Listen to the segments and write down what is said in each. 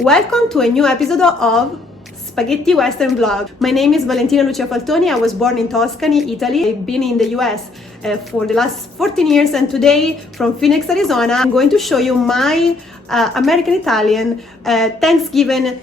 Welcome to a new episode of Spaghetti Western Vlog. My name is Valentina Lucia Faltoni. I was born in Tuscany, Italy. I've been in the US for the last 14 years, and today from Phoenix, Arizona, I'm going to show you my American Italian Thanksgiving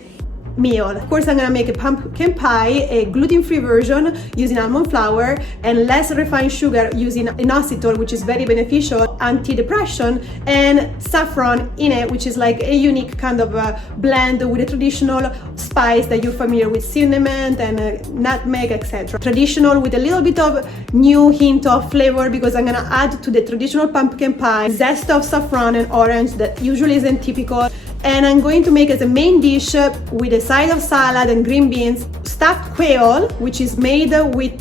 meal. Of course, I'm gonna make a pumpkin pie, a gluten-free version using almond flour and less refined sugar using inositol, which is very beneficial, anti-depression, and saffron in it, which is like a unique kind of blend with a traditional spice that you're familiar with, cinnamon and nutmeg, etc. Traditional with a little bit of new hint of flavor, because I'm gonna add to the traditional pumpkin pie zest of saffron and orange that usually isn't typical. And I'm going to make as a main dish with a side of salad and green beans, stuffed quail, which is made with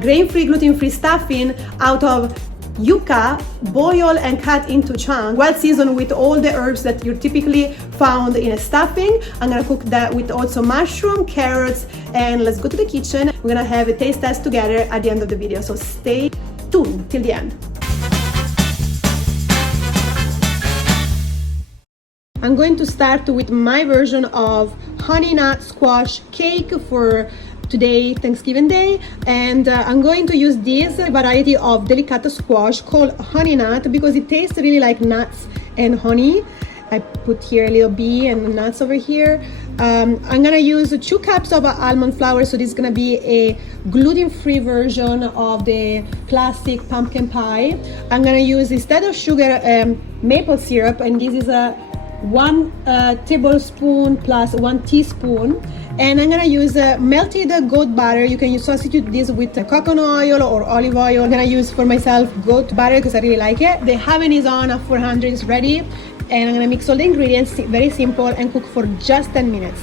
grain-free, gluten-free stuffing out of yuca, boiled and cut into chunks, well seasoned with all the herbs that you typically found in a stuffing. I'm gonna cook that with also mushroom, carrots, and let's go to the kitchen. We're gonna have a taste test together at the end of the video, so stay tuned till the end. I'm going to start with my version of honey nut squash cake for today, Thanksgiving Day, and I'm going to use this variety of delicata squash called honey nut because it tastes really like nuts and honey. I put here a little bee and nuts over here. I'm gonna use 2 cups of almond flour, so this is gonna be a gluten-free version of the classic pumpkin pie. I'm gonna use, instead of sugar, maple syrup, and this is a 1 tablespoon plus 1 teaspoon, and I'm gonna use melted goat butter. You can substitute this with coconut oil or olive oil. I'm gonna use for myself goat butter because I really like it. The oven is on at 400, it's ready, and I'm gonna mix all the ingredients, very simple, and cook for just 10 minutes.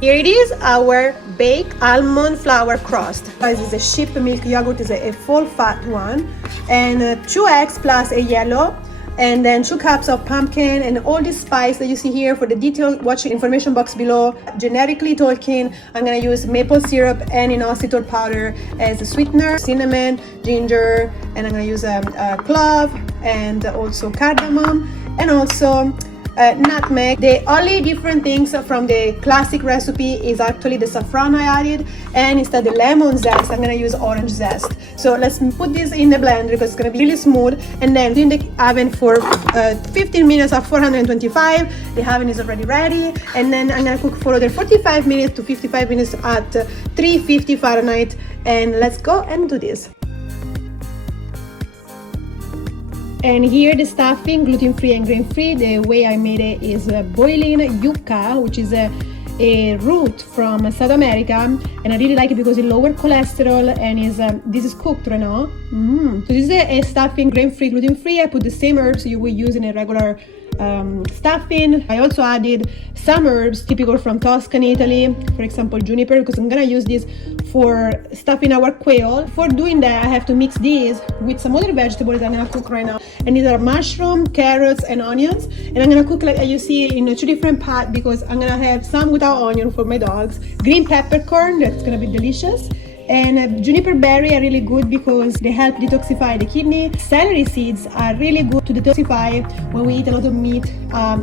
Here it is, our baked almond flour crust. This is a sheep milk yogurt, is a full fat one, and 2 eggs plus a yellow, and then 2 cups of pumpkin, and all this spice that you see here. For the details, watch the information box below. Generically talking, I'm gonna use maple syrup and inositol powder as a sweetener, cinnamon, ginger, and I'm gonna use a clove and also cardamom, and also nutmeg. The only different things from the classic recipe is actually the saffron I added, and instead of lemon zest, I'm gonna use orange zest. So let's put this in the blender because it's gonna be really smooth, and then in the oven for 15 minutes at 425. The oven is already ready, and then I'm gonna cook for other 45 minutes to 55 minutes at 350 Fahrenheit, and let's go and do this. And here the stuffing, gluten-free and grain-free. The way I made it is boiling yuca, which is a root from South America, and I really like it because it lowers cholesterol, and this is cooked right now. So this is a stuffing, grain-free, gluten-free. I put the same herbs you will use in a regular stuffing. I also added some herbs typical from Tuscany, Italy, for example juniper, because I'm gonna use this for stuffing our quail. For doing that, I have to mix these with some other vegetables I'm gonna cook right now, and these are mushroom, carrots, and onions, and I'm gonna cook like you see in 2 different pots because I'm gonna have some without onion for my dogs, green peppercorn, that's gonna be delicious, and juniper berry are really good because they help detoxify the kidney. Celery seeds are really good to detoxify when we eat a lot of meat.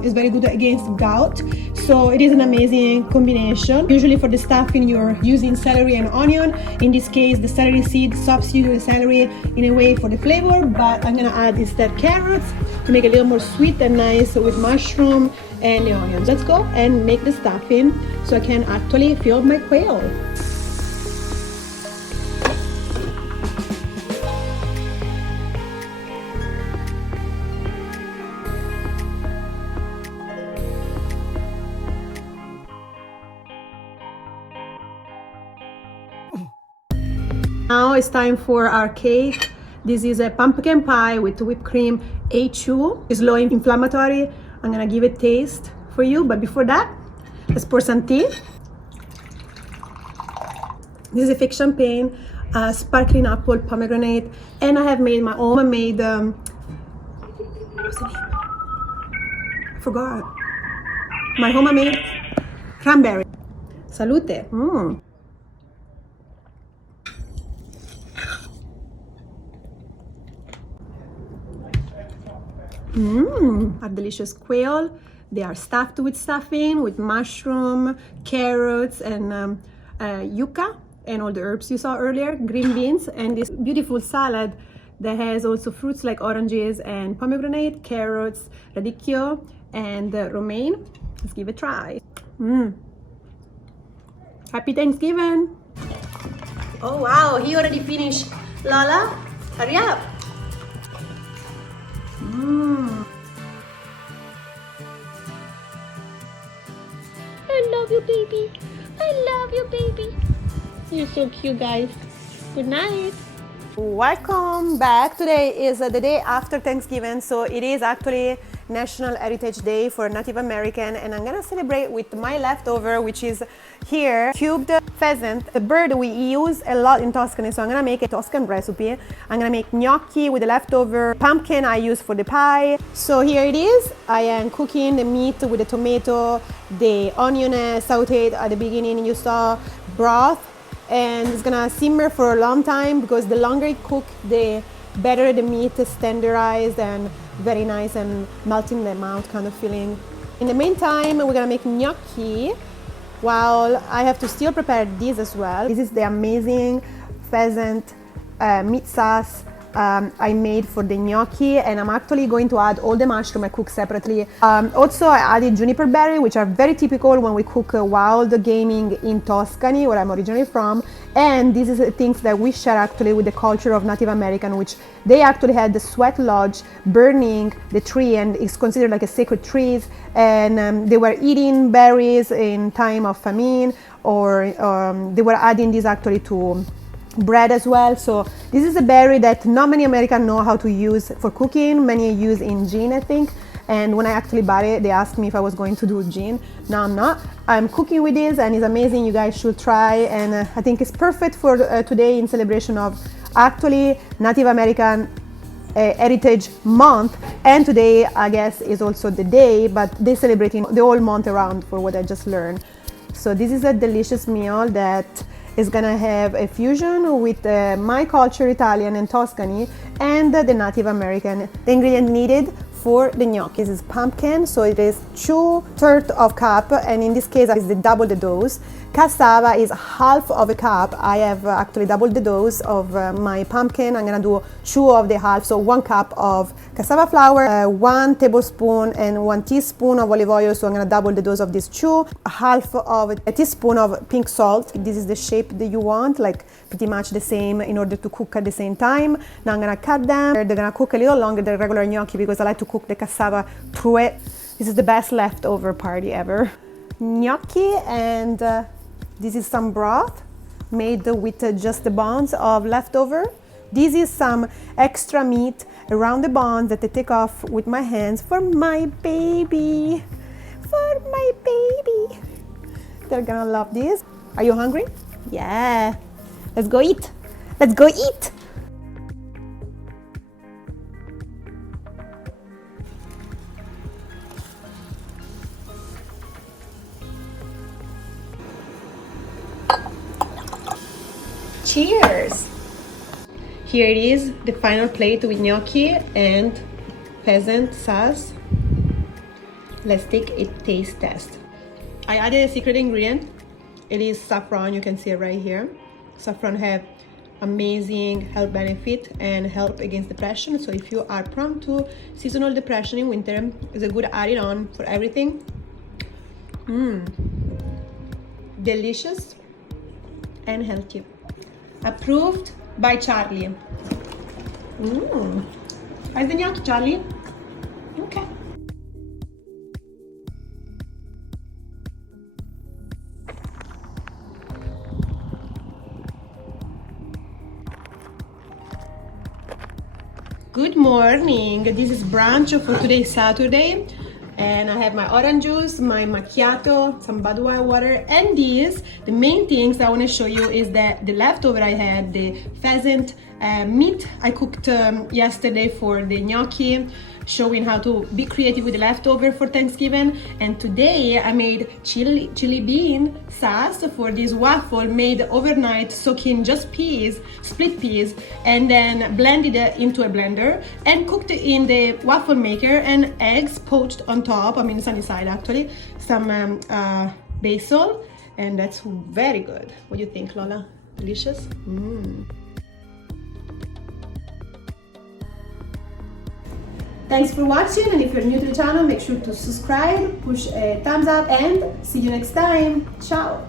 It's very good against gout, so it is an amazing combination. Usually for the stuffing you're using celery and onion. In this case the celery seed substitute the celery in a way for the flavor, but I'm gonna add instead carrots to make it a little more sweet and nice with mushroom and the onions. Let's go and make the stuffing so I can actually fill my quail. Now it's time for our cake. This is a pumpkin pie with whipped cream A2. It's low inflammatory. I'm gonna give it a taste for you, but before that, let's pour some tea. This is a fake champagne, sparkling apple, pomegranate, and I have made my own homemade, what's the name? I forgot. My homemade cranberry. Salute. Are delicious quail. They are stuffed with stuffing, with mushroom, carrots, and yuca, and all the herbs you saw earlier, green beans, and this beautiful salad that has also fruits like oranges and pomegranate, carrots, radicchio, and romaine. Let's give it a try. Happy Thanksgiving! Oh wow, he already finished. Lola, hurry up! I love you, baby. I love you, baby. You're so cute, guys. Good night. Welcome back. Today is the day after Thanksgiving, so it is actually National Heritage Day for Native American, and I'm gonna celebrate with my leftover, which is here, cubed pheasant, the bird we use a lot in Tuscany. So I'm gonna make a Tuscan recipe. I'm gonna make gnocchi with the leftover pumpkin I use for the pie. So here it is. I am cooking the meat with the tomato, the onion sauteed at the beginning. You saw broth, and it's gonna simmer for a long time because the longer it cooks, the better the meat is tenderized and very nice and melt in the mouth kind of feeling. In the meantime, we're gonna make gnocchi while I have to still prepare this as well. This is the amazing pheasant meat sauce I made for the gnocchi, and I'm actually going to add all the mushroom I cook separately. Also, I added juniper berry, which are very typical when we cook wild gaming in Tuscany, where I'm originally from. And this is the things that we share actually with the culture of Native American, which they actually had the sweat lodge burning the tree, and it's considered like a sacred tree. And they were eating berries in time of famine, or they were adding this actually to bread as well. So this is a berry that not many Americans know how to use for cooking. Many use in gin, I think. And when I actually bought it, they asked me if I was going to do gin. No, I'm not. I'm cooking with this, and it's amazing. You guys should try. And I think it's perfect for today in celebration of actually Native American Heritage Month. And today, I guess, is also the day, but they're celebrating the whole month around for what I just learned. So this is a delicious meal that is gonna have a fusion with my culture, Italian and Tuscany, and the Native American. The ingredient needed for the gnocchi is pumpkin, so it is 2/3 of cup, and in this case is double the dose. Cassava is half of a cup. I have actually doubled the dose of my pumpkin. I'm gonna do 2 of the half, so 1 cup of cassava flour, 1 tablespoon and 1 teaspoon of olive oil, so I'm gonna double the dose of these 2. Half of a teaspoon of pink salt. This is the shape that you want, like pretty much the same in order to cook at the same time. Now I'm gonna cut them. They're gonna cook a little longer than regular gnocchi because I like to cook the cassava through it. This is the best leftover party ever. Gnocchi, and this is some broth made with just the bones of leftover. This is some extra meat around the bones that I take off with my hands for my baby. For my baby. They're gonna love this. Are you hungry? Yeah. Let's go eat. Let's go eat. Cheers! Here it is, the final plate with gnocchi and pheasant sauce. Let's take a taste test. I added a secret ingredient. It is saffron, you can see it right here. Saffron have amazing health benefit and help against depression. So if you are prone to seasonal depression in winter, it's a good add on for everything. Delicious and healthy. Approved by Charlie. How's the gnocchi, Charlie? Okay. Good morning. This is brunch for today, Saturday. And I have my orange juice, my macchiato, some Budweiser water, and these. The main things I want to show you is that the leftover I had, the pheasant meat I cooked yesterday for the gnocchi, showing how to be creative with the leftover for Thanksgiving. And today I made chili bean sauce for this waffle made overnight, soaking just peas, split peas, and then blended it into a blender and cooked it in the waffle maker, and eggs poached on top, I mean sunny side actually, some basil, and that's very good. What do you think, Lola? Delicious? Thanks for watching, and if you're new to the channel, make sure to subscribe, push a thumbs up, and see you next time. Ciao!